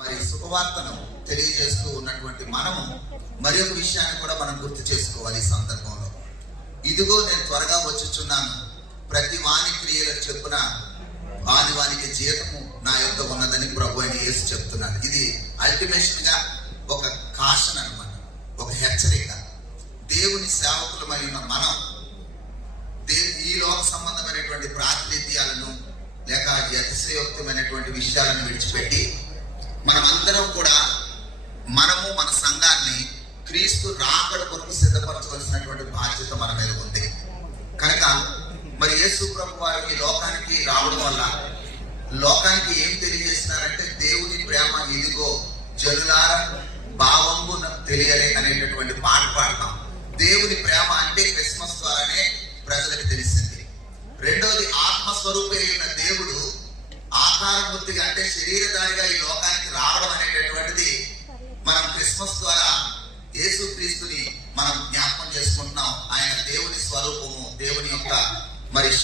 మరి శుభవార్తను తెలియజేస్తూ ఉన్నటువంటి మనము మరి ఒక విషయాన్ని కూడా మనం గుర్తు చేసుకోవాలి. ఈ సందర్భంలో ఇదిగో నేను త్వరగా వచ్చుచున్నాను, ప్రతి వాని క్రియలకు చెప్పున వానికి జీతము నా యొక్క ఉన్నదని ప్రభు అయిన యేసు చెప్తున్నాడు. ఇది అల్టిమేషన్ గా ఒక కాషన్ అన్నమాట, ఒక హెచ్చరిక. దేవుని సేవకులమై ఉన్న మనం ఈ లోక సంబంధమైనటువంటి ప్రాతినిధ్యాలను లేక ఈ అతిశయోక్తమైనటువంటి విషయాలను విడిచిపెట్టి మనమందరం కూడా మనము మన సంఘాన్ని క్రీస్తు రాకడ కొరకు సిద్ధపరచవలసినటువంటి బాధ్యత మన మీద ఉంది. కనుక మరి యేసు ప్రభు వారు ఈ లోకానికి రావడం వల్ల లోకానికి ఏం తెలియజేస్తున్నారంటే దేవుని ప్రేమ ఇదిగో జనులారా భావంబు తెలియలే అనేటటువంటి పాట పాడతాం. దేవుని ప్రేమ అంటే క్రిస్మస్ ద్వారానే ప్రజలకు తెలిసింది. రెండోది, ఆత్మస్వరూపి అయిన దేవుడు ఆకారమూర్తిగా అంటే శరీరధారిగా ఈ లోకానికి రావడం అనేటటువంటిది మనం క్రిస్మస్ ద్వారా యేసు క్రీస్తుని మనం జ్ఞాపకం చేసుకుంటున్నాం. ఆయన దేవుని స్వరూపము, దేవుని యొక్క మరి